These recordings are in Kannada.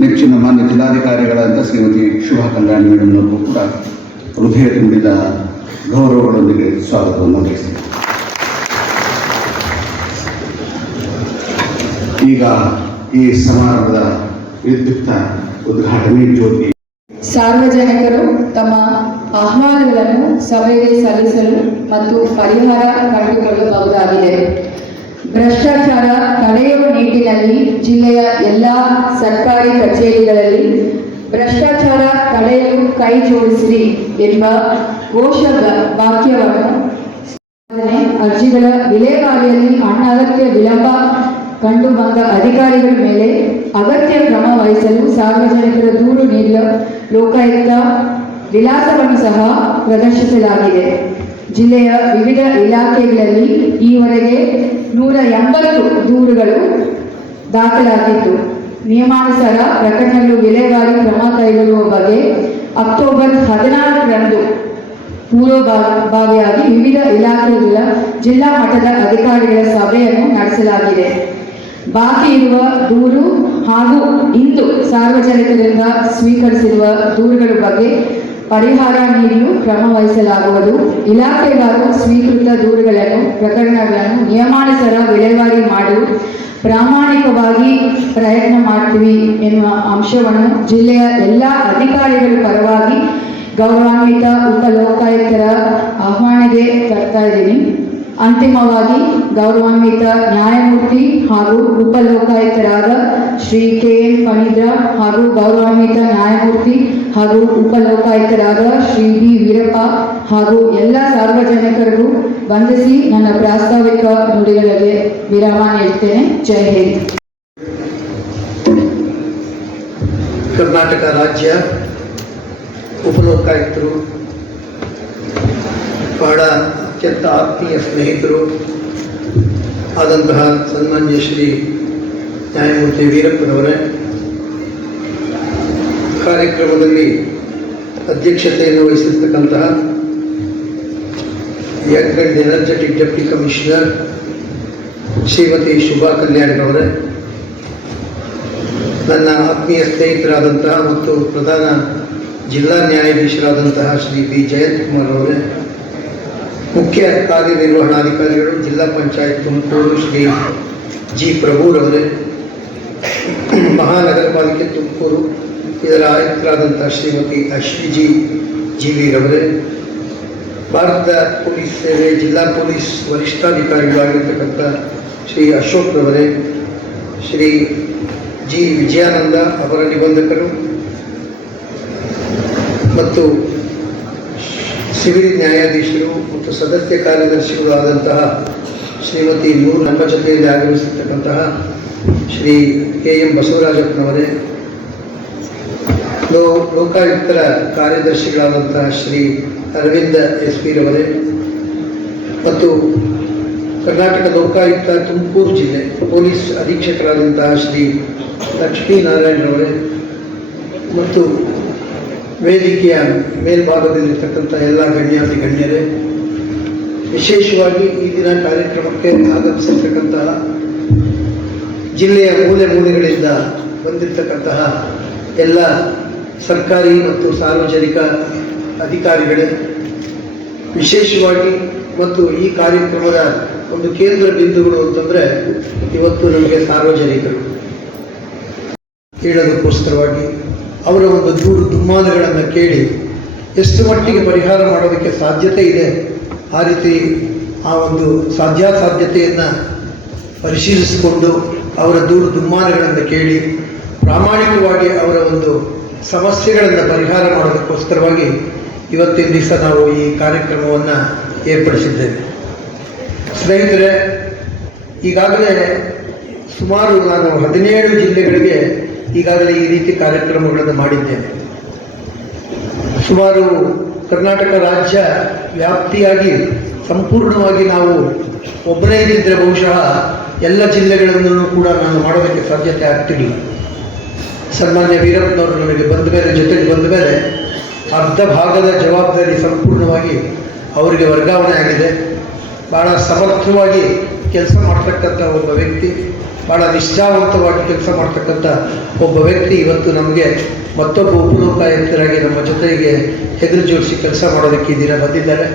ನೆಚ್ಚಿನ ಮಾನ್ಯ ಜಿಲ್ಲಾಧಿಕಾರಿಗಳಾದ ಶ್ರೀಮತಿ ಶುಭಾ ಕಲ್ಯಾಣಿ ಮೇಡಮ್ನವರು ಕೂಡ ಹೃದಯ ತುಂಬಿದ ಗೌರವಗಳೊಂದಿಗೆ ಸ್ವಾಗತವನ್ನು ಬಯಸ್ತೀನಿ. ಈಗ ಈ ಸಮಾರಂಭದ ವಿದ್ಯುಕ್ತ ಉದ್ಘಾಟನೆ ಜ್ಯೋತಿ. ಸಾರ್ವಜನಿಕರು ತಮ್ಮ ಅಹವಾಲುಗಳನ್ನು ಸಭೆಗೆ ಸಲ್ಲಿಸಲು ಮತ್ತು ಪರಿಹಾರ ಕಂಡುಕೊಳ್ಳಬಹುದಾಗಿದೆ. ಭ್ರಷ್ಟಾಚಾರ ತಡೆಯುವ ನಿಟ್ಟಿನಲ್ಲಿ ಜಿಲ್ಲೆಯ ಎಲ್ಲ ಸರ್ಕಾರಿ ಕಚೇರಿಗಳಲ್ಲಿ ಭ್ರಷ್ಟಾಚಾರ ತಡೆಯಲು ಕೈ ಜೋಡಿಸಿರಿ ಎಂಬ ಘೋಷ ವಾಕ್ಯವನ್ನು ಅರ್ಜಿಗಳ ವಿಲೇವಾರಿಯಲ್ಲಿ ಅನಗತ್ಯ ವಿಳಂಬ ಕಂಡುಬಂದ ಅಧಿಕಾರಿಗಳ ಮೇಲೆ ಅಗತ್ಯ ಕ್ರಮ ವಹಿಸಲು ಸಾರ್ವಜನಿಕರ ದೂರು ನೀಡಲು ಲೋಕಾಯುಕ್ತ ವಿಳಾಸವನ್ನು ಸಹ ಪ್ರದರ್ಶಿಸಲಾಗಿದೆ. ಜಿಲ್ಲೆಯ ವಿವಿಧ ಇಲಾಖೆಗಳಲ್ಲಿ ಈವರೆಗೆ 180 ದೂರುಗಳು ದಾಖಲಾಗಿದ್ದು, ನಿಯಮಾನುಸಾರ ಪ್ರಕರಣಗಳು ವಿಲೇವಾರಿ ಕ್ರಮ ಕೈಗೊಳ್ಳುವ ಬಗ್ಗೆ ಅಕ್ಟೋಬರ್ 14ರಂದು ಪೂರ್ವಭಾವಿಯಾಗಿ ವಿವಿಧ ಇಲಾಖೆಗಳ ಜಿಲ್ಲಾ ಮಟ್ಟದ ಅಧಿಕಾರಿಗಳ ಸಭೆಯನ್ನು ನಡೆಸಲಾಗಿದೆ. ಬಾಕಿ ಇರುವ ದೂರು ಹಾಗೂ ಇಂದು ಸಾರ್ವಜನಿಕರಿಂದ ಸ್ವೀಕರಿಸಿರುವ ದೂರುಗಳ ಬಗ್ಗೆ ಪರಿಹಾರ ನೀಡಲು ಕ್ರಮ ವಹಿಸಲಾಗುವುದು. ಇಲಾಖೆಗಾರು ಸ್ವೀಕೃತ ದೂರುಗಳನ್ನು ಪ್ರಕರಣಗಳನ್ನು ನಿಯಮಾನುಸಾರ ವಿಲೇವಾರಿ ಮಾಡಲು ಪ್ರಾಮಾಣಿಕವಾಗಿ ಪ್ರಯತ್ನ ಮಾಡ್ತೀವಿ ಎನ್ನುವ ಅಂಶವನ್ನು ಜಿಲ್ಲೆಯ ಎಲ್ಲ ಅಧಿಕಾರಿಗಳ ಪರವಾಗಿ ಗೌರವಾನ್ವಿತ ಉಪಲೋಕಾಯುಕ್ತರ ಆಹ್ವಾನಿಗೆ ತರ್ತಾ ಇದ್ದೀನಿ. ಅಂತಿಮವಾಗಿ ಗೌರವಾನ್ವಿತ ನ್ಯಾಯಮೂರ್ತಿ ಹಾಗೂ ಉಪಲೋಕಾಯುಕ್ತರಾದ ಶ್ರೀ KN ಫಣೀಂದ್ರ ಹಾಗೂ ಗೌರವಾನ್ವಿತ ನ್ಯಾಯಮೂರ್ತಿ ಹಾಗೂ ಉಪಲೋಕಾಯುಕ್ತರಾದ ಶ್ರೀ B ವೀರಪ್ಪ ಹಾಗೂ ಎಲ್ಲ ಸಾರ್ವಜನಿಕರಿಗೂ ವಂದಿಸಿ ನನ್ನ ಪ್ರಾಸ್ತಾವಿಕ ನುಡಿಗಳಿಗೆ ವಿರಾಮ ನೀಡುತ್ತೇನೆ. ಜೈ ಹಿಂದ್. ಕರ್ನಾಟಕ ರಾಜ್ಯ ಉಪಲೋಕಾಯುಕ್ತರು ಬಹಳ ಅತ್ಯಂತ ಆತ್ಮೀಯ ಸ್ನೇಹಿತರು ಆದಂತಹ ಸನ್ಮಾನ್ಯ ಶ್ರೀ ನ್ಯಾಯಮೂರ್ತಿ ವೀರಪ್ಪನವರೇ, ಕಾರ್ಯಕ್ರಮದಲ್ಲಿ ಅಧ್ಯಕ್ಷತೆಯನ್ನು ವಹಿಸಿರ್ತಕ್ಕಂತಹ young and energetic deputy commissioner Shrimati Shubha ಕಲ್ಯಾಣ್ರವರೇ, ನನ್ನ ಆತ್ಮೀಯ ಸ್ನೇಹಿತರಾದಂತಹ ಮತ್ತು ಪ್ರಧಾನ ಜಿಲ್ಲಾ ನ್ಯಾಯಾಧೀಶರಾದಂತಹ ಶ್ರೀ B ಜಯಂತ್ ಕುಮಾರ್ ಅವರೇ, ಮುಖ್ಯ ಕಾರ್ಯನಿರ್ವಹಣಾಧಿಕಾರಿಗಳು ಜಿಲ್ಲಾ ಪಂಚಾಯತ್ ತುಮಕೂರು ಶ್ರೀ G ಪ್ರಭುರವರೇ, ಮಹಾನಗರ ಪಾಲಿಕೆ ತುಮಕೂರು ಇದರ ಆಯುಕ್ತರಾದಂಥ ಶ್ರೀಮತಿ ಅಶ್ವಿಜಿ GV ರವರೇ, ಭಾರತ ಪೊಲೀಸ್ ಸೇವೆ ಜಿಲ್ಲಾ ಪೊಲೀಸ್ ವರಿಷ್ಠಾಧಿಕಾರಿಗಳಾಗಿರ್ತಕ್ಕಂಥ ಶ್ರೀ ಅಶೋಕ್ ರವರೇ, ಶ್ರೀ G ವಿಜಯಾನಂದ ಅವರ ನಿಬಂಧಕರು ಮತ್ತು ಸಿವಿಲ್ ನ್ಯಾಯಾಧೀಶರು ಮತ್ತು ಸದಸ್ಯ ಕಾರ್ಯದರ್ಶಿಗಳು ಆದಂತಹ ಶ್ರೀಮತಿ ನೂರ್, ನಮ್ಮ ಜೊತೆಯಲ್ಲಿ ಆಗಮಿಸಿರ್ತಕ್ಕಂತಹ ಶ್ರೀ KM ಬಸವರಾಜಪ್ಪನವರೇ, ಲೋಕಾಯುಕ್ತರ ಕಾರ್ಯದರ್ಶಿಗಳಾದಂತಹ ಶ್ರೀ ಅರವಿಂದ SP ರವರೇ ಮತ್ತು ಕರ್ನಾಟಕ ಲೋಕಾಯುಕ್ತ ತುಮಕೂರು ಜಿಲ್ಲೆ ಪೊಲೀಸ್ ಅಧೀಕ್ಷಕರಾದಂತಹ ಶ್ರೀ ಲಕ್ಷ್ಮೀನಾರಾಯಣರವರೇ ಮತ್ತು ವೇದಿಕೆಯ ಮೇಲ್ಭಾಗದಲ್ಲಿರ್ತಕ್ಕಂಥ ಎಲ್ಲ ಗಣ್ಯಾತಿ ಗಣ್ಯರೇ, ವಿಶೇಷವಾಗಿ ಈ ದಿನ ಕಾರ್ಯಕ್ರಮಕ್ಕೆ ಆಗಮಿಸಿರ್ತಕ್ಕಂತಹ ಜಿಲ್ಲೆಯ ಮೂಲೆ ಮೂಲೆಗಳಿಂದ ಬಂದಿರತಕ್ಕಂತಹ ಎಲ್ಲ ಸರ್ಕಾರಿ ಮತ್ತು ಸಾರ್ವಜನಿಕ ಅಧಿಕಾರಿಗಳೇ, ವಿಶೇಷವಾಗಿ ಮತ್ತು ಈ ಕಾರ್ಯಕ್ರಮದ ಒಂದು ಕೇಂದ್ರ ಬಿಂದುಗಳು ಅಂತಂದರೆ ಇವತ್ತು ನಮಗೆ ಸಾರ್ವಜನಿಕರು. ಹೇಳೋದಕ್ಕೋಸ್ಕರವಾಗಿ ಅವರ ಒಂದು ದೂರು ದುಮ್ಮಾನಗಳನ್ನು ಕೇಳಿ ಎಷ್ಟು ಮಟ್ಟಿಗೆ ಪರಿಹಾರ ಮಾಡೋದಕ್ಕೆ ಸಾಧ್ಯತೆ ಇದೆ ಆ ರೀತಿ ಆ ಒಂದು ಸಾಧ್ಯಾಸಾಧ್ಯತೆಯನ್ನು ಪರಿಶೀಲಿಸಿಕೊಂಡು ಅವರ ದೂರು ದುಮ್ಮಾನಗಳನ್ನು ಕೇಳಿ ಪ್ರಾಮಾಣಿಕವಾಗಿ ಅವರ ಒಂದು ಸಮಸ್ಯೆಗಳನ್ನು ಪರಿಹಾರ ಮಾಡೋದಕ್ಕೋಸ್ಕರವಾಗಿ ಇವತ್ತಿನ ದಿವಸ ನಾವು ಈ ಕಾರ್ಯಕ್ರಮವನ್ನು ಏರ್ಪಡಿಸಿದ್ದೇವೆ. ಸ್ನೇಹಿತರೆ, ಈಗಾಗಲೇ ಸುಮಾರು ನಾನು 17 ಜಿಲ್ಲೆಗಳಿಗೆ ಈಗಾಗಲೇ ಈ ರೀತಿ ಕಾರ್ಯಕ್ರಮಗಳನ್ನು ಮಾಡಿದ್ದೇನೆ. ಸುಮಾರು ಕರ್ನಾಟಕ ರಾಜ್ಯ ವ್ಯಾಪ್ತಿಯಾಗಿ ಸಂಪೂರ್ಣವಾಗಿ ನಾವು ಒಬ್ಬನೇ ಇದ್ದಿದ್ದರೆ ಬಹುಶಃ ಎಲ್ಲ ಜಿಲ್ಲೆಗಳನ್ನು ಕೂಡ ನಾನು ಮಾಡೋದಕ್ಕೆ ಸಾಧ್ಯತೆ ಆಗ್ತಿರಲಿಲ್ಲ. ಸನ್ಮಾನ್ಯ ವೀರಪ್ಪನವರು ನನಗೆ ಜೊತೆಗೆ ಬಂದ ಮೇಲೆ ಅರ್ಧ ಭಾಗದ ಜವಾಬ್ದಾರಿ ಸಂಪೂರ್ಣವಾಗಿ ಅವರಿಗೆ ವರ್ಗಾವಣೆ ಆಗಿದೆ. ಭಾಳ ಸಮರ್ಥವಾಗಿ ಕೆಲಸ ಮಾಡ್ತಕ್ಕಂಥ ಒಬ್ಬ ವ್ಯಕ್ತಿ, ಭಾಳ ನಿಷ್ಠಾವಂತವಾಗಿ ಕೆಲಸ ಮಾಡ್ತಕ್ಕಂಥ ಒಬ್ಬ ವ್ಯಕ್ತಿ ಇವತ್ತು ನಮಗೆ ಮತ್ತೊಬ್ಬ ಉಪಲೋಕಾಯುಕ್ತರಾಗಿ ನಮ್ಮ ಜೊತೆಗೆ ಹೆಗಲು ಜೋಡಿಸಿ ಕೆಲಸ ಮಾಡೋದಕ್ಕೆ ಈ ದಿನ ಬಂದಿದ್ದಾರೆ.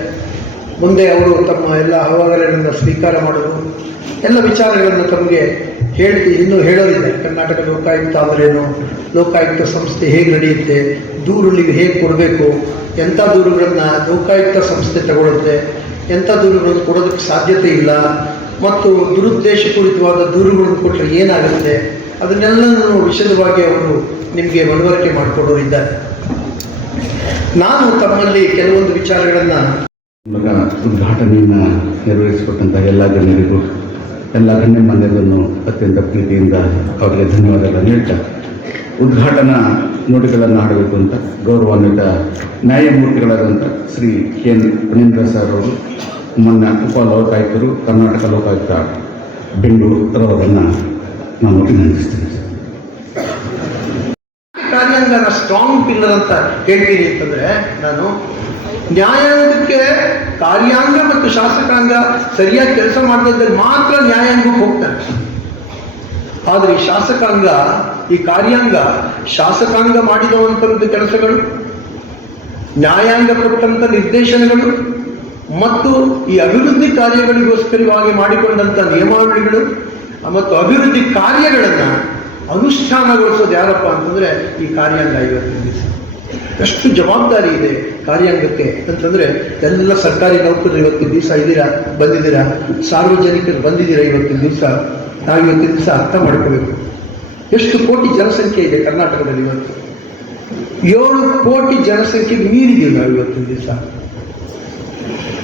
ಮುಂದೆ ಅವರು ತಮ್ಮ ಎಲ್ಲ ಅಹವಾಲುಗಳನ್ನು ಸ್ವೀಕಾರ ಮಾಡೋದು, ಎಲ್ಲ ವಿಚಾರಗಳನ್ನು ತಮಗೆ ಇನ್ನೂ ಹೇಳೋದಿದೆ. ಕರ್ನಾಟಕ ಲೋಕಾಯುಕ್ತ ಅವರೇನು, ಲೋಕಾಯುಕ್ತ ಸಂಸ್ಥೆ ಹೇಗೆ ನಡೆಯುತ್ತೆ, ದೂರು ನೀವು ಹೇಗೆ ಕೊಡಬೇಕು, ಎಂಥ ದೂರುಗಳನ್ನು ಲೋಕಾಯುಕ್ತ ಸಂಸ್ಥೆ ತಗೊಳುತ್ತೆ, ಎಂಥ ದೂರುಗಳನ್ನು ಕೊಡೋದಕ್ಕೆ ಸಾಧ್ಯತೆ ಇಲ್ಲ, ಮತ್ತು ದುರುದ್ದೇಶಪೂರಿತವಾದ ದೂರುಗಳನ್ನು ಕೊಟ್ಟರೆ ಏನಾಗುತ್ತೆ, ಅದನ್ನೆಲ್ಲನೂ ವಿಶದವಾಗಿ ಅವರು ನಿಮಗೆ ಮನವರಿಕೆ ಮಾಡಿಕೊಡೋರಿದ್ದಾರೆ. ನಾನು ತಮ್ಮಲ್ಲಿ ಕೆಲವೊಂದು ವಿಚಾರಗಳನ್ನು ಉದ್ಘಾಟನೆಯನ್ನು ನೆರವೇರಿಸಿಕೊಟ್ಟಂಥ ಎಲ್ಲ ಗಣ್ಯರಿಗೂ, ಎಲ್ಲ ಗಣ್ಯಮಾನ್ಯರನ್ನು ಅತ್ಯಂತ ಪ್ರೀತಿಯಿಂದ ಅವರಿಗೆ ಧನ್ಯವಾದಗಳನ್ನು ಹೇಳ್ತಾ, ಉದ್ಘಾಟನಾ ನುಡಿಗಳನ್ನು ಆಡಬೇಕು ಅಂತ ಗೌರವಾನ್ವಿತ ನ್ಯಾಯಮೂರ್ತಿಗಳಾದಂಥ ಶ್ರೀ ಎನ್ ಫಣೀಂದ್ರ ಸರ್ ಅವರು, ಮೊನ್ನೆ ಉಪಲೋಕಾಯುಕ್ತರು, ಕರ್ನಾಟಕ ಲೋಕಾಯುಕ್ತ ಬೆಂಗಳೂರವರನ್ನು ನಾನು ಅಭಿನಂದಿಸ್ತೀನಿ. ಕಾರ್ಯಾಂಗನ ಸ್ಟ್ರಾಂಗ್ ಪಿಲ್ಲರ್ ಅಂತ ಹೇಳ್ತೀನಿ ಅಂತಂದರೆ, ನಾನು ನ್ಯಾಯಾಂಗಕ್ಕೆ ಕಾರ್ಯಾಂಗ ಮತ್ತು ಶಾಸಕಾಂಗ ಸರಿಯಾಗಿ ಕೆಲಸ ಮಾಡಿದಲ್ಲಿ ಮಾತ್ರ ನ್ಯಾಯಾಂಗಕ್ಕೆ ಹೋಗ್ತಾರೆ. ಆದರೆ ಈ ಶಾಸಕಾಂಗ, ಈ ಕಾರ್ಯಾಂಗ, ಶಾಸಕಾಂಗ ಮಾಡಿರುವಂಥದ್ದು ಕೆಲಸಗಳು, ನ್ಯಾಯಾಂಗ ಕೊಟ್ಟಂಥ ನಿರ್ದೇಶನಗಳು ಮತ್ತು ಈ ಅಭಿವೃದ್ಧಿ ಕಾರ್ಯಗಳಿಗೋಸ್ಕರವಾಗಿ ಮಾಡಿಕೊಂಡಂಥ ನಿಯಮಾವಳಿಗಳು ಮತ್ತು ಅಭಿವೃದ್ಧಿ ಕಾರ್ಯಗಳನ್ನು ಅನುಷ್ಠಾನಗೊಳಿಸೋದು ಯಾರಪ್ಪ ಅಂತಂದರೆ ಈ ಕಾರ್ಯಾಂಗ. ಇವತ್ತಿನ ದಿವಸ ಎಷ್ಟು ಜವಾಬ್ದಾರಿ ಇದೆ ಕಾರ್ಯಾಂಗಕ್ಕೆ ಅಂತಂದರೆ, ಎಲ್ಲ ಸರ್ಕಾರಿ ನೌಕರರು ಇವತ್ತಿನ ದಿವಸ ಬಂದಿದ್ದೀರಾ, ಸಾರ್ವಜನಿಕರು ಬಂದಿದ್ದೀರಾ. ಇವತ್ತಿನ ದಿವಸ ನಾವು ಇವತ್ತಿನ ದಿವಸ ಅರ್ಥ ಮಾಡ್ಕೋಬೇಕು, ಎಷ್ಟು ಕೋಟಿ ಜನಸಂಖ್ಯೆ ಇದೆ ಕರ್ನಾಟಕದಲ್ಲಿ. ಇವತ್ತು 7 ಕೋಟಿ ಜನಸಂಖ್ಯೆಗೆ ಮೀರಿದ್ದೀವಿ ನಾವು ಇವತ್ತಿನ ದಿವಸ.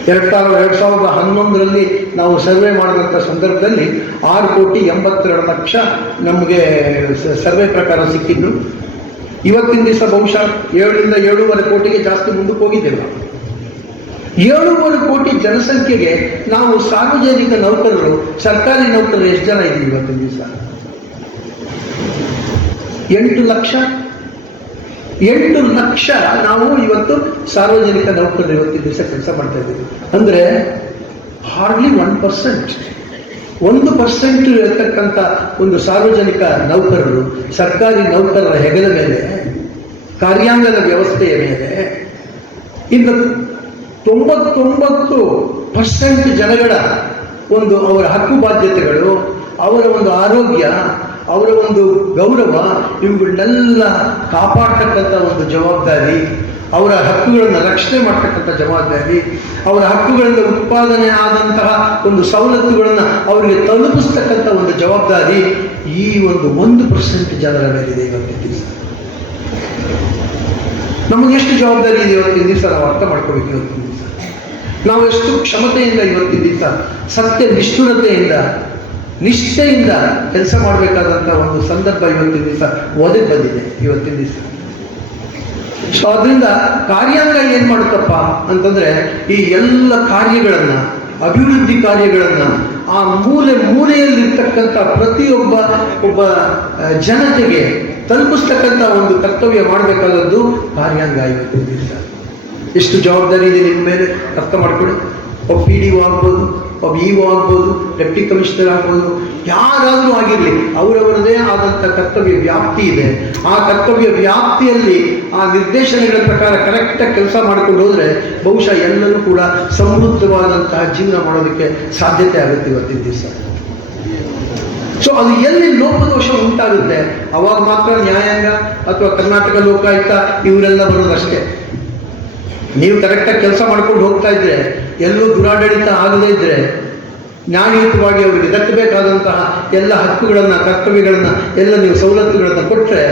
2011ರಲ್ಲಿ ನಾವು ಸರ್ವೆ ಮಾಡಿದಂಥ ಸಂದರ್ಭದಲ್ಲಿ 6,82,00,000 ನಮಗೆ ಸರ್ವೆ ಪ್ರಕಾರ ಸಿಕ್ಕಿದ್ದು. ಇವತ್ತಿನ ದಿವಸ ಬಹುಶಃ 7ರಿಂದ 7.5 ಕೋಟಿಗೆ ಜಾಸ್ತಿ ಮುಂದಕ್ಕೆ ಹೋಗಿದ್ದೇವೆ. 7.5 ಕೋಟಿ ಜನಸಂಖ್ಯೆಗೆ ನಾವು ಸಾರ್ವಜನಿಕ ನೌಕರರು, ಸರ್ಕಾರಿ ನೌಕರರು ಎಷ್ಟು ಜನ ಇದ್ದೀವಿ ಇವತ್ತಿನ ದಿವಸ? 8 ಲಕ್ಷ. 8 ಲಕ್ಷ ನಾವು ಇವತ್ತು ಸಾರ್ವಜನಿಕ ನೌಕರರು ಇವತ್ತಿನ ದಿವಸ ಕೆಲಸ ಮಾಡ್ತಾ ಇದ್ದೀವಿ. ಅಂದರೆ ಹಾರ್ಡ್ಲಿ 1% ಇರತಕ್ಕಂಥ ಒಂದು ಸಾರ್ವಜನಿಕ ನೌಕರರು, ಸರ್ಕಾರಿ ನೌಕರರ ಹೆಗಲ ಮೇಲೆ, ಕಾರ್ಯಾಂಗದ ವ್ಯವಸ್ಥೆಯ ಮೇಲೆ ಇನ್ನು 99% ಜನಗಳ ಒಂದು ಅವರ ಹಕ್ಕು ಬಾಧ್ಯತೆಗಳು, ಅವರ ಒಂದು ಆರೋಗ್ಯ, ಅವರ ಒಂದು ಗೌರವ, ಇವುಗಳನ್ನೆಲ್ಲ ಕಾಪಾಡ್ತಕ್ಕಂಥ ಒಂದು ಜವಾಬ್ದಾರಿ, ಅವರ ಹಕ್ಕುಗಳನ್ನು ರಕ್ಷಣೆ ಮಾಡ್ತಕ್ಕಂಥ ಜವಾಬ್ದಾರಿ, ಅವರ ಹಕ್ಕುಗಳಿಂದ ಉತ್ಪಾದನೆ ಆದಂತಹ ಒಂದು ಸವಲತ್ತುಗಳನ್ನು ಅವರಿಗೆ ತಲುಪಿಸ್ತಕ್ಕಂಥ ಒಂದು ಜವಾಬ್ದಾರಿ ಈ ಒಂದು 1% ಜನರ ಮೇಲಿದೆ ಇವತ್ತಿನ ದಿವಸ. ನಮಗೆ ಎಷ್ಟು ಜವಾಬ್ದಾರಿ ಇದೆ ಇವತ್ತಿನ ದಿವಸ ನಾವು ಅರ್ಥ ಮಾಡ್ಕೋಬೇಕು. ಇವತ್ತಿನ ದಿವಸ ನಾವು ಎಷ್ಟು ಕ್ಷಮತೆಯಿಂದ ಇವತ್ತಿನ ದಿವಸ ಸತ್ಯ ನಿಷ್ಠುರತೆಯಿಂದ ನಿಷ್ಠೆಯಿಂದ ಕೆಲಸ ಮಾಡಬೇಕಾದಂಥ ಒಂದು ಸಂದರ್ಭ ಇವತ್ತಿನ ದಿವಸ ಒದಗಿ ಬಂದಿದೆ ಇವತ್ತಿನ ದಿವಸ. ಸೊ ಅದರಿಂದ ಕಾರ್ಯಾಂಗ ಏನು ಮಾಡುತ್ತಪ್ಪ ಅಂತಂದರೆ, ಈ ಎಲ್ಲ ಕಾರ್ಯಗಳನ್ನು, ಅಭಿವೃದ್ಧಿ ಕಾರ್ಯಗಳನ್ನು ಆ ಮೂಲೆಯಲ್ಲಿರ್ತಕ್ಕಂಥ ಪ್ರತಿಯೊಬ್ಬ ಜನತೆಗೆ ತಲುಪಿಸ್ತಕ್ಕಂಥ ಒಂದು ಕರ್ತವ್ಯ ಮಾಡಬೇಕಾದದ್ದು ಕಾರ್ಯಾಂಗ ಇವತ್ತಿನ ದಿವಸ. ಎಷ್ಟು ಜವಾಬ್ದಾರಿ ಇದೆ ನಿಮ್ಮ ಮೇಲೆ ಅರ್ಥ ಮಾಡ್ಕೊಳ್ಳಿ. ಒಬ್ಬ PDO ಆಗ್ಬೋದು, ಒಬ್ಬ EO ಆಗ್ಬೋದು, ಡೆಪ್ಟಿ ಕಮಿಷನರ್ ಆಗ್ಬೋದು, ಯಾರಾದರೂ ಆಗಿರಲಿ, ಅವರವರದೇ ಆದಂಥ ಕರ್ತವ್ಯ ವ್ಯಾಪ್ತಿ ಇದೆ. ಆ ಕರ್ತವ್ಯ ವ್ಯಾಪ್ತಿಯಲ್ಲಿ ಆ ನಿರ್ದೇಶನಗಳ ಪ್ರಕಾರ ಕರೆಕ್ಟಾಗಿ ಕೆಲಸ ಮಾಡಿಕೊಂಡು ಹೋದರೆ ಬಹುಶಃ ಎಲ್ಲರೂ ಕೂಡ ಸಮೃದ್ಧವಾದಂತಹ ಜೀವನ ಮಾಡೋದಕ್ಕೆ ಸಾಧ್ಯತೆ ಆಗುತ್ತೆ ಇವತ್ತಿನ ದಿವಸ. ಸೊ ಅದು ಎಲ್ಲಿ ಲೋಪದೋಷ ಉಂಟಾಗುತ್ತೆ ಅವಾಗ ಮಾತ್ರ ನ್ಯಾಯಾಂಗ ಅಥವಾ ಕರ್ನಾಟಕ ಲೋಕಾಯುಕ್ತ ಇವರೆಲ್ಲ ಬರೋದಷ್ಟೇ. ನೀವು ಕರೆಕ್ಟಾಗಿ ಕೆಲಸ ಮಾಡ್ಕೊಂಡು ಹೋಗ್ತಾ ಇದ್ರೆ, ಎಲ್ಲೂ ದುರಾಡಳಿತ ಆಗದೇ ಇದ್ರೆ, ನ್ಯಾಯಯುತವಾಗಿ ಅವರಿಗೆ ದಕ್ಕಬೇಕಾದಂತಹ ಎಲ್ಲ ಹಕ್ಕುಗಳನ್ನು, ಕರ್ತವ್ಯಗಳನ್ನು, ಎಲ್ಲ ನೀವು ಸವಲತ್ತುಗಳನ್ನು ಕೊಟ್ಟರೆ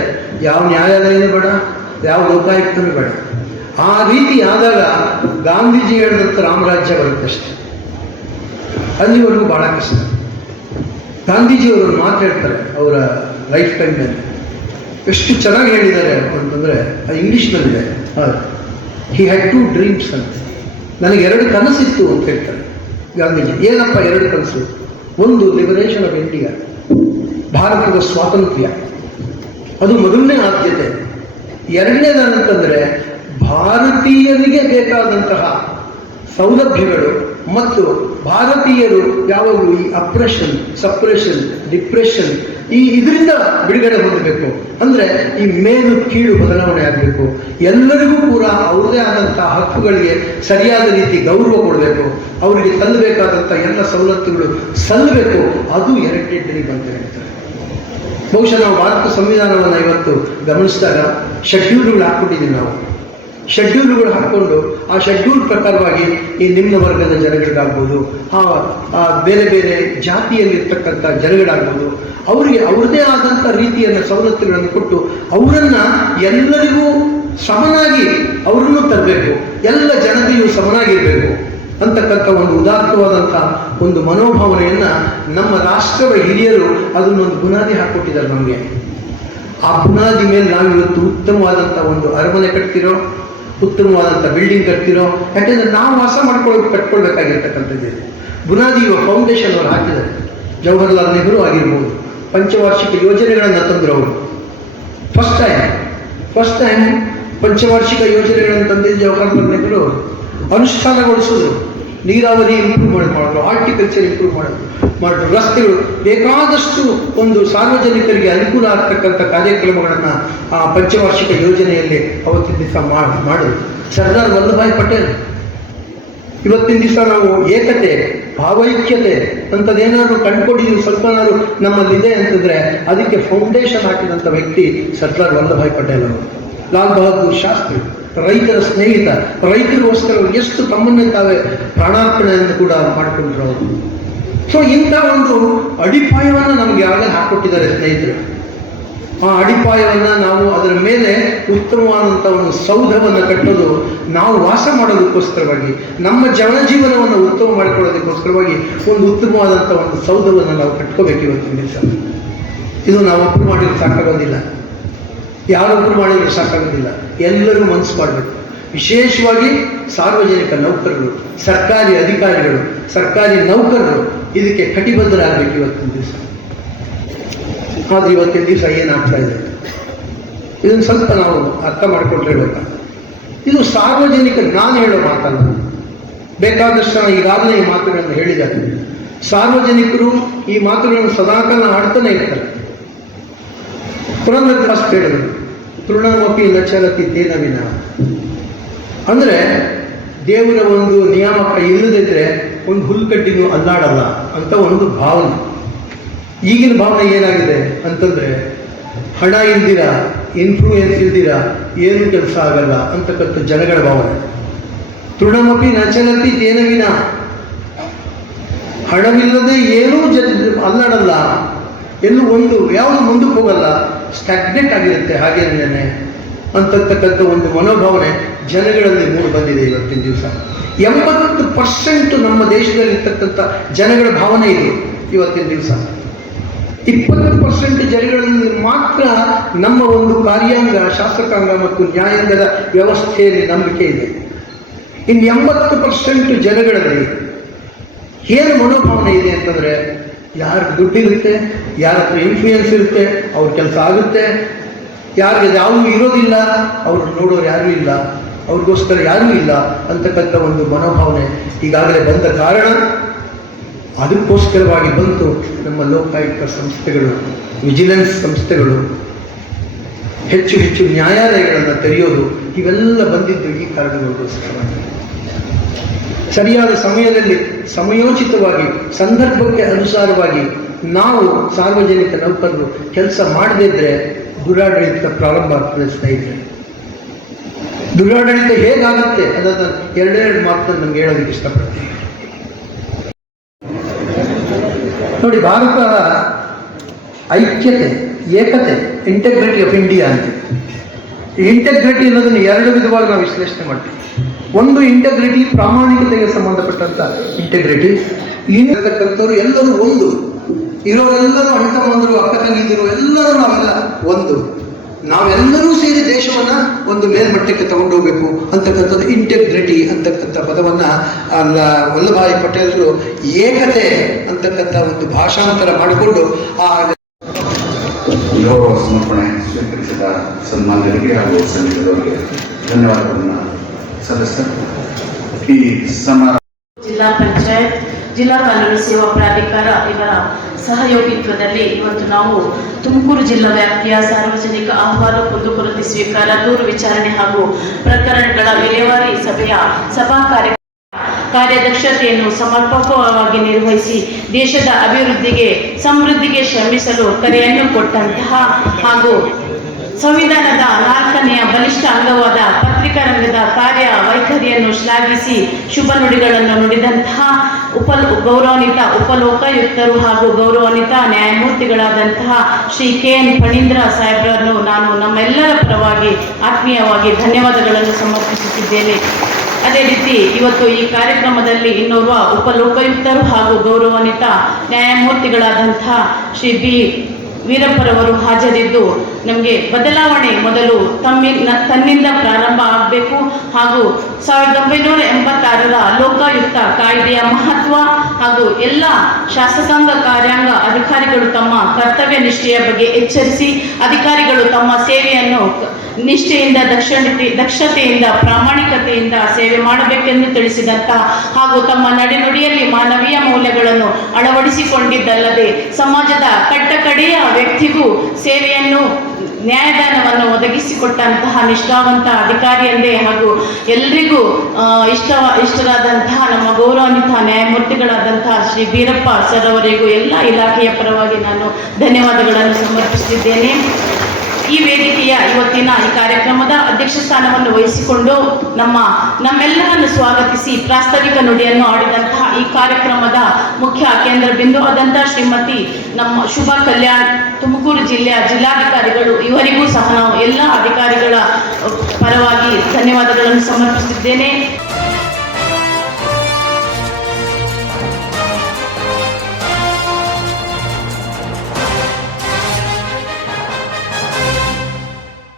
ಯಾವ ನ್ಯಾಯಾಲಯನೂ ಬೇಡ, ಯಾವ ಲೋಕಾಯುಕ್ತನೂ ಬೇಡ. ಆ ರೀತಿ ಆದಾಗ ಗಾಂಧೀಜಿ ಹೇಳಿದಂಥ ರಾಮರಾಜ್ಯ ಬರುತ್ತಷ್ಟೆ. ಅಲ್ಲಿವರೆಗೂ ಭಾಳ ಕಷ್ಟ. ಗಾಂಧೀಜಿಯವರು ಮಾತು ಹೇಳ್ತಾರೆ ಅವರ ಲೈಫ್ ಟೈಮ್ನಲ್ಲಿ, ಎಷ್ಟು ಚೆನ್ನಾಗಿ ಹೇಳಿದ್ದಾರೆ ಅಂತಂದರೆ ಅದು ಇಂಗ್ಲೀಷ್ನಲ್ಲಿದೆ. ಹಿ ಹ್ಯಾಡ್ 2 ಡ್ರೀಮ್ಸ್ ಅಂತ. ನನಗೆ 2 ಕನಸಿತ್ತು ಅಂತ ಹೇಳ್ತಾರೆ ಗಾಂಧೀಜಿ. ಏನಪ್ಪ 2 ಕನಸು? ಒಂದು ಲಿಬರೇಷನ್ ಆಫ್ ಇಂಡಿಯಾ, ಭಾರತದ ಸ್ವಾತಂತ್ರ್ಯ, ಅದು ಮೊದಲನೇ ಆದ್ಯತೆ. ಎರಡನೇದಂತಂದರೆ ಭಾರತೀಯರಿಗೆ ಬೇಕಾದಂತಹ ಸೌಲಭ್ಯಗಳು ಮತ್ತು ಭಾರತೀಯರು ಯಾವಾಗಲೂ ಈ ಅಪ್ರೆಷನ್, ಸಪ್ರೆಷನ್, ಡಿಪ್ರೆಷನ್ ಇದರಿಂದ ಬಿಡುಗಡೆ ಹೊಂದಬೇಕು. ಅಂದರೆ ಈ ಮೇಲು ಕೀಳು ಬದಲಾವಣೆ ಆಗಬೇಕು. ಎಲ್ಲರಿಗೂ ಕೂಡ ಅವ್ರದೇ ಆದಂಥ ಹಕ್ಕುಗಳಿಗೆ ಸರಿಯಾದ ರೀತಿ ಗೌರವ ಕೊಡಬೇಕು. ಅವರಿಗೆ ಸಲ್ಲಬೇಕಾದಂಥ ಎಲ್ಲ ಸವಲತ್ತುಗಳು ಸಲ್ಲಬೇಕು. ಅದು 2ನೇ ಡ್ರೀಮ್ ಅಂತ ಹೇಳ್ತಾರೆ. ಬಹುಶಃ ನಾವು ಭಾರತ ಸಂವಿಧಾನವನ್ನು ಇವತ್ತು ಗಮನಿಸಿದಾಗ ಶೆಡ್ಯೂಲ್ಗಳು ಹಾಕ್ಬಿಟ್ಟಿದ್ದೀವಿ ನಾವು. ಶೆಡ್ಯೂಲ್ಗಳು ಹಾಕ್ಕೊಂಡು ಆ ಶೆಡ್ಯೂಲ್ ಪ್ರಕಾರವಾಗಿ ಈ ನಿಮ್ನ ವರ್ಗದ ಜನಗಳಿಗಾಗ್ಬೋದು, ಬೇರೆ ಬೇರೆ ಜಾತಿಯಲ್ಲಿರ್ತಕ್ಕಂಥ ಜನಗಳಾಗ್ಬೋದು, ಅವರಿಗೆ ಅವ್ರದ್ದೇ ಆದಂಥ ರೀತಿಯನ್ನು ಸವಲತ್ತುಗಳನ್ನು ಕೊಟ್ಟು ಅವರನ್ನು ಎಲ್ಲರಿಗೂ ಸಮನಾಗಿ ಅವರನ್ನು ತರಬೇಕು. ಎಲ್ಲ ಜನತೆಯು ಸಮನಾಗಿರಬೇಕು ಅಂತಕ್ಕಂಥ ಒಂದು ಉದಾತ್ತವಾದಂಥ ಒಂದು ಮನೋಭಾವನೆಯನ್ನು ನಮ್ಮ ರಾಷ್ಟ್ರದ ಹಿರಿಯರು ಅದನ್ನೊಂದು ಬುನಾದಿ ಹಾಕ್ಕೊಟ್ಟಿದ್ದಾರೆ ನಮಗೆ. ಆ ಬುನಾದಿ ಮೇಲೆ ನಾವಿವತ್ತು ಉತ್ತಮವಾದಂಥ ಒಂದು ಅರಮನೆ ಕಟ್ತಿರೋ, ಉತ್ತಮವಾದಂಥ ಬಿಲ್ಡಿಂಗ್ ಕಟ್ತಿರೋ, ಯಾಕೆಂದರೆ ನಾವು ವಾಸ ಕಟ್ಕೊಳ್ಬೇಕಾಗಿರ್ತಕ್ಕಂಥದ್ದು. ಬುನಾದಿ ಫೌಂಡೇಶನ್ ಅವರು ಹಾಕಿದ್ದಾರೆ. ಜವಾಹರ್ಲಾಲ್ ನೆಹರು ಆಗಿರ್ಬೋದು, ಪಂಚವಾರ್ಷಿಕ ಯೋಜನೆಗಳನ್ನು ತಂದರು ಅವರು. ಫಸ್ಟ್ ಟೈಮ್ ಪಂಚವಾರ್ಷಿಕ ಯೋಜನೆಗಳನ್ನು ತಂದಿದ್ದು ಜವಾಹರ್ಲಾಲ್ ನೆಹರು ಅವರು. ಅನುಷ್ಠಾನಗೊಳಿಸಿದ್ರು. ನೀರಾವರಿ ಇಂಪ್ರೂವ್ ಮಾಡಿದ್ರು, ಹಾರ್ಟಿಕಲ್ಚರ್ ಇಂಪ್ರೂವ್ ಮಾಡಿದ್ರು, ರಸ್ತೆಗಳು, ಬೇಕಾದಷ್ಟು ಒಂದು ಸಾರ್ವಜನಿಕರಿಗೆ ಅನುಕೂಲ ಆಗ್ತಕ್ಕಂಥ ಕಾರ್ಯಕ್ರಮಗಳನ್ನು ಆ ಪಂಚವಾರ್ಷಿಕ ಯೋಜನೆಯಲ್ಲಿ ಅವತ್ತಿನ ದಿವಸ ಮಾಡಿದ್ರು. ಸರ್ದಾರ್ ವಲ್ಲಭಾಯ್ ಪಟೇಲ್, ಇವತ್ತಿನ ದಿವಸ ನಾವು ಏಕತೆ, ಭಾವೈಕ್ಯತೆ ಅಂಥದ್ದೇನಾದ್ರು ಕಂಡುಕೊಂಡಿದ್ದೀವಿ ಸ್ವಲ್ಪನಾದ್ರು ನಮ್ಮಲ್ಲಿದೆ ಅಂತಂದರೆ ಅದಕ್ಕೆ ಫೌಂಡೇಶನ್ ಹಾಕಿದಂಥ ವ್ಯಕ್ತಿ ಸರ್ದಾರ್ ವಲ್ಲಭಾಯ್ ಪಟೇಲ್ ಅವರು. ಲಾಲ್ ಬಹದ್ದೂರ್ ಶಾಸ್ತ್ರಿ ರೈತರ ಸ್ನೇಹಿತ, ರೈತರಿಗೋಸ್ಕರ ಎಷ್ಟು ತಮ್ಮನ್ನೇ ತಾವೇ ಪ್ರಾಣಾರ್ಪಣೆಯನ್ನು ಕೂಡ ಮಾಡಿಕೊಂಡ್ರು ಅವರು. ಸೊ ಇಂಥ ಒಂದು ಅಡಿಪಾಯವನ್ನು ನಮಗೆ ಆಗಲೇ ಹಾಕ್ಕೊಟ್ಟಿದ್ದಾರೆ ಸ್ನೇಹಿತರು. ಆ ಅಡಿಪಾಯವನ್ನು ನಾವು ಅದರ ಮೇಲೆ ಉತ್ತಮವಾದಂಥ ಒಂದು ಸೌಧವನ್ನು ಕಟ್ಟೋದು, ನಾವು ವಾಸ ಮಾಡೋದಕ್ಕೋಸ್ಕರವಾಗಿ, ನಮ್ಮ ಜನಜೀವನವನ್ನು ಉತ್ತಮ ಮಾಡಿಕೊಳ್ಳೋದಕ್ಕೋಸ್ಕರವಾಗಿ ಒಂದು ಉತ್ತಮವಾದಂಥ ಒಂದು ಸೌಧವನ್ನು ನಾವು ಕಟ್ಕೋಬೇಕು ಇವತ್ತಿನ ದಿವಸ. ಇದು ನಾವೊಬ್ಬರು ಮಾಡಿದ್ರೆ ಸಾಕಾಗೋದಿಲ್ಲ, ಯಾರೊಬ್ಬರು ಮಾಡಿದ್ರೆ ಸಾಕಾಗೋದಿಲ್ಲ. ಎಲ್ಲರೂ ಮನಸ್ಸು ಮಾಡಬೇಕು. ವಿಶೇಷವಾಗಿ ಸಾರ್ವಜನಿಕ ನೌಕರರು, ಸರ್ಕಾರಿ ಅಧಿಕಾರಿಗಳು, ಸರ್ಕಾರಿ ನೌಕರರು ಇದಕ್ಕೆ ಕಟಿಬದ್ಧರಾಗಬೇಕು ಇವತ್ತಿನ ದಿವಸ. ಆದರೆ ಇವತ್ತಿನ ದಿವಸ ಏನಾಗ್ತಾ ಇದೆ ಇದನ್ನು ಸ್ವಲ್ಪ ನಾವು ಅರ್ಥ ಮಾಡ್ಕೊಂಡಿರ್ಬೇಕು. ಇದು ಸಾರ್ವಜನಿಕ, ನಾನು ಹೇಳೋ ಮಾತಲ್ಲ, ಬೇಕಾದಷ್ಟು ಜನ ಈಗಾಗಲೇ ಈ ಮಾತುಗಳನ್ನು ಹೇಳಿದ್ದಾರೆ. ಸಾರ್ವಜನಿಕರು ಈ ಮಾತುಗಳನ್ನು ಸದಾಕಾಲ ಆಡ್ತಾನೆ ಇರ್ತಾರೆ. ಪುರಂದರದಾಸ್ ಹೇಳಿದರು, ತೃಣಮಪಿ ನ ಚಲತಿ ತೇನ ವಿನಃ. ಅಂದರೆ ದೇವರ ಒಂದು ನಿಯಾಮಕ ಇಲ್ಲದಿದ್ದರೆ ಒಂದು ಹುಲ್ಕಡ್ಡಿನೂ ಅಲ್ಲಾಡಲ್ಲ ಅಂತ ಒಂದು ಭಾವನೆ. ಈಗಿನ ಭಾವನೆ ಏನಾಗಿದೆ ಅಂತಂದರೆ, ಹಣ ಇಲ್ದಿರ, ಇನ್ಫ್ಲೂಯೆನ್ಸ್ ಇಲ್ದಿರ ಏನು ಕೆಲಸ ಆಗಲ್ಲ ಅಂತಕ್ಕಂಥ ಜನಗಳ ಭಾವನೆ. ತೃಣಮಪಿ ನ ಚಲತಿ ತೇನ ವಿನಃ. ಹಣವಿಲ್ಲದೆ ಏನೂ ಅಲ್ಲಾಡಲ್ಲ, ಎಲ್ಲೂ ಒಂದು ಯಾವುದು ಮುಂದಕ್ಕೆ ಹೋಗಲ್ಲ, ಸ್ಟಾಗ್ನೆಟ್ ಆಗಿರುತ್ತೆ ಹಾಗೇನೇ ಅಂತಕ್ಕಂಥ ಒಂದು ಮನೋಭಾವನೆ ಜನಗಳಲ್ಲಿ ಮೂಡಿ ಬಂದಿದೆ ಇವತ್ತಿನ ದಿವಸ. 80% ನಮ್ಮ ದೇಶದಲ್ಲಿರ್ತಕ್ಕಂಥ ಜನಗಳ ಭಾವನೆ ಇದೆ ಇವತ್ತಿನ ದಿವಸ. 20% ಜನಗಳಲ್ಲಿ ಮಾತ್ರ ನಮ್ಮ ಒಂದು ಕಾರ್ಯಾಂಗ, ಶಾಸಕಾಂಗ ಮತ್ತು ನ್ಯಾಯಾಂಗದ ವ್ಯವಸ್ಥೆಯಲ್ಲಿ ನಂಬಿಕೆ ಇದೆ. ಇನ್ನು 80% ಜನಗಳಲ್ಲಿ ಏನು ಮನೋಭಾವನೆ ಇದೆ ಅಂತಂದರೆ, ಯಾರು ದುಡ್ಡಿರುತ್ತೆ, ಯಾರ ಹತ್ರ ಇನ್ಫ್ಲೂಯೆನ್ಸ್ ಇರುತ್ತೆ ಅವ್ರ ಕೆಲಸ ಆಗುತ್ತೆ, ಯಾರಿಗೆ ಯಾರೂ ಇರೋದಿಲ್ಲ, ಅವ್ರು ನೋಡೋರು ಯಾರೂ ಇಲ್ಲ, ಅವ್ರಿಗೋಸ್ಕರ ಯಾರೂ ಇಲ್ಲ ಅಂತಕ್ಕಂಥ ಒಂದು ಮನೋಭಾವನೆ ಈಗಾಗಲೇ ಬಂದ ಕಾರಣ ಅದಕ್ಕೋಸ್ಕರವಾಗಿ ಬಂತು ನಮ್ಮ ಲೋಕಾಯುಕ್ತ ಸಂಸ್ಥೆಗಳು, ವಿಜಿಲೆನ್ಸ್ ಸಂಸ್ಥೆಗಳು, ಹೆಚ್ಚು ಹೆಚ್ಚು ನ್ಯಾಯಾಲಯಗಳನ್ನು ತೆರೆಯೋದು, ಇವೆಲ್ಲ ಬಂದಿದ್ದು ಈ ಕಾರಣಗಳಿಗೋಸ್ಕರವಾಗಿ. ಸರಿಯಾದ ಸಮಯದಲ್ಲಿ ಸಮಯೋಚಿತವಾಗಿ ಸಂದರ್ಭಕ್ಕೆ ಅನುಸಾರವಾಗಿ ನಾವು ಸಾರ್ವಜನಿಕ ನೌಕರರು ಕೆಲಸ ಮಾಡದಿದ್ರೆ ದುರಾಡಳಿತ ಪ್ರಾರಂಭ ಆಗ್ತದೆ ಸ್ನೇಹಿತರೆ. ದುರಾಡಳಿತ ಹೇಗಾಗುತ್ತೆ ಅನ್ನೋದನ್ನು ಎರಡೆರಡು ಮಾತನ್ನು ನಮ್ಗೆ ಹೇಳೋದಕ್ಕೆ ಇಷ್ಟಪಡ್ತೀನಿ. ನೋಡಿ, ಭಾರತದ ಐಕ್ಯತೆ, ಏಕತೆ, ಇಂಟೆಗ್ರಿಟಿ ಆಫ್ ಇಂಡಿಯಾ ಅಂತ. ಈ ಇಂಟೆಗ್ರಿಟಿ ಅನ್ನೋದನ್ನು ಎರಡು ವಿಧವಾಗಿ ನಾವು ವಿಶ್ಲೇಷಣೆ ಮಾಡ್ತೀವಿ. ಒಂದು ಇಂಟೆಗ್ರಿಟಿ, ಪ್ರಾಮಾಣಿಕತೆಗೆ ಸಂಬಂಧಪಟ್ಟಂತ ಇಂಟೆಗ್ರಿಟಿ. ಇನ್ನಿರತಕ್ಕಂಥವ್ರು ಎಲ್ಲರೂ ಒಂದು, ಇರೋರೆಲ್ಲರೂ ಅಣ್ಣ ತಮ್ಮಂದರು, ಅಕ್ಕ ತಂಗಿದಿರು, ಎಲ್ಲರೂ ನಾವೆಲ್ಲ ಒಂದು, ನಾವೆಲ್ಲರೂ ಸೇರಿ ದೇಶವನ್ನ ಒಂದು ಮೇಲ್ಮಟ್ಟಕ್ಕೆ ತಗೊಂಡೋಗ್ಬೇಕು ಅಂತಕ್ಕಂಥದ್ದು ಇಂಟೆಗ್ರಿಟಿ ಅಂತಕ್ಕಂಥ ಪದವನ್ನ ವಲ್ಲಭಾಯಿ ಪಟೇಲರು ಏಕತೆ ಅಂತಕ್ಕಂಥ ಒಂದು ಭಾಷಾಂತರ ಮಾಡಿಕೊಂಡು ಆ ಗೌರವ ಸಮರ್ಪಣೆ ಸ್ವೀಕರಿಸಿದ ಸನ್ಮಾನ್ಯರಿಗೆ ಹಾಗೂ ಸಮಿತಿಯವರಿಗೆ ಧನ್ಯವಾದಗಳನ್ನು ಸಲ್ಲಿಸ್ತಾರೆ. ಈ ಸಮಾರಂಭ ಜಿಲ್ಲಾ ಪಂಚಾಯತ್, ಜಿಲ್ಲಾ ಕಾನೂನು ಸೇವಾ ಪ್ರಾಧಿಕಾರ ಇವರ ಸಹಯೋಗಿತ್ವದಲ್ಲಿ ಇವತ್ತು ನಾವು ತುಮಕೂರು ಜಿಲ್ಲಾ ವ್ಯಾಪ್ತಿಯ ಸಾರ್ವಜನಿಕ ಅಹವಾಲು ಕುಂದುಕೊರತೆ ಸ್ವೀಕಾರ, ದೂರು ವಿಚಾರಣೆ ಹಾಗೂ ಪ್ರಕರಣಗಳ ವಿಲೇವಾರಿ ಸಭೆಯ ಸಭಾ ಕಾರ್ಯದಕ್ಷತೆಯನ್ನು ಸಮರ್ಪಕವಾಗಿ ನಿರ್ವಹಿಸಿ ದೇಶದ ಅಭಿವೃದ್ಧಿಗೆ, ಸಮೃದ್ಧಿಗೆ ಶ್ರಮಿಸಲು ಕರೆಯನ್ನು ಕೊಟ್ಟಂತಹ ಹಾಗೂ ಸಂವಿಧಾನದ 4ನೆಯ ಬಲಿಷ್ಠ ಅಂಗವಾದ ಪತ್ರಿಕಾ ರಂಗದ ಕಾರ್ಯ ವೈಖರಿಯನ್ನು ಶ್ಲಾಘಿಸಿ ಶುಭ ನುಡಿಗಳನ್ನು ನುಡಿದಂತಹ ಗೌರವಾನ್ವಿತ ಉಪಲೋಕಾಯುಕ್ತರು ಹಾಗೂ ಗೌರವಾನ್ವಿತ ನ್ಯಾಯಮೂರ್ತಿಗಳಾದಂತಹ ಶ್ರೀ KN ಫಣೀಂದ್ರ ಸಾಹೇಬ್ರನ್ನು ನಾನು ನಮ್ಮೆಲ್ಲರ ಪರವಾಗಿ ಆತ್ಮೀಯವಾಗಿ ಧನ್ಯವಾದಗಳನ್ನು ಸಮರ್ಪಿಸುತ್ತಿದ್ದೇನೆ. ಅದೇ ರೀತಿ ಇವತ್ತು ಈ ಕಾರ್ಯಕ್ರಮದಲ್ಲಿ ಇನ್ನೋರ್ವ ಉಪಲೋಕಾಯುಕ್ತರು ಹಾಗೂ ಗೌರವಾನ್ವಿತ ನ್ಯಾಯಮೂರ್ತಿಗಳಾದಂತಹ ಶ್ರೀ B ವೀರಪ್ಪರವರು ಹಾಜರಿದ್ದು ನಮಗೆ ಬದಲಾವಣೆ ಮೊದಲು ತನ್ನಿಂದ ಪ್ರಾರಂಭ ಆಗಬೇಕು ಹಾಗೂ 1986ರ ಲೋಕಾಯುಕ್ತ ಕಾಯ್ದೆಯ ಮಹತ್ವ ಹಾಗೂ ಎಲ್ಲ ಶಾಸಕಾಂಗ ಕಾರ್ಯಾಂಗ ಅಧಿಕಾರಿಗಳು ತಮ್ಮ ಕರ್ತವ್ಯ ನಿಷ್ಠೆಯ ಬಗ್ಗೆ ಎಚ್ಚರಿಸಿ ಅಧಿಕಾರಿಗಳು ತಮ್ಮ ಸೇವೆಯನ್ನು ನಿಷ್ಠೆಯಿಂದ, ದಕ್ಷತೆಯಿಂದ, ಪ್ರಾಮಾಣಿಕತೆಯಿಂದ ಸೇವೆ ಮಾಡಬೇಕೆಂದು ತಿಳಿಸಿದಂಥ ಹಾಗೂ ತಮ್ಮ ನಡೆನುಡಿಯಲ್ಲಿ ಮಾನವೀಯ ಮೌಲ್ಯಗಳನ್ನು ಅಳವಡಿಸಿಕೊಂಡಿದ್ದಲ್ಲದೆ ಸಮಾಜದ ಕಟ್ಟಕಡೆಯ ವ್ಯಕ್ತಿಗೂ ಸೇವೆಯನ್ನು, ನ್ಯಾಯದಾನವನ್ನು ಒದಗಿಸಿಕೊಟ್ಟಂತಹ ನಿಷ್ಠಾವಂತ ಅಧಿಕಾರಿ ಎಂದೇ ಹಾಗೂ ಎಲ್ರಿಗೂ ಇಷ್ಟರಾದಂತಹ ನಮ್ಮ ಗೌರವಾನ್ವಿತ ನ್ಯಾಯಮೂರ್ತಿಗಳಾದಂತಹ ಶ್ರೀ ಬೀರಪ್ಪ ಸರ್ ಅವರಿಗೂ ಎಲ್ಲ ಇಲಾಖೆಯ ಪರವಾಗಿ ನಾನು ಧನ್ಯವಾದಗಳನ್ನು ಸಮರ್ಪಿಸುತ್ತಿದ್ದೇನೆ. ಈ ವೇದಿಕೆಯ ಇವತ್ತಿನ ಈ ಕಾರ್ಯಕ್ರಮದ ಅಧ್ಯಕ್ಷ ಸ್ಥಾನವನ್ನು ವಹಿಸಿಕೊಂಡು ನಮ್ಮೆಲ್ಲರನ್ನು ಸ್ವಾಗತಿಸಿ ಪ್ರಾಸ್ತಾವಿಕ ನುಡಿಯನ್ನು ಆಡಿದಂತಹ ಈ ಕಾರ್ಯಕ್ರಮದ ಮುಖ್ಯ ಕೇಂದ್ರ ಬಿಂದು ಆದಂತಹ ಶ್ರೀಮತಿ ನಮ್ಮ ಶುಭ ಕಲ್ಯಾಣ್, ತುಮಕೂರು ಜಿಲ್ಲೆಯ ಜಿಲ್ಲಾಧಿಕಾರಿಗಳು, ಇವರಿಗೂ ಸಹ ನಾವು ಎಲ್ಲ ಅಧಿಕಾರಿಗಳ ಪರವಾಗಿ ಧನ್ಯವಾದಗಳನ್ನು ಸಮರ್ಪಿಸಿದ್ದೇನೆ.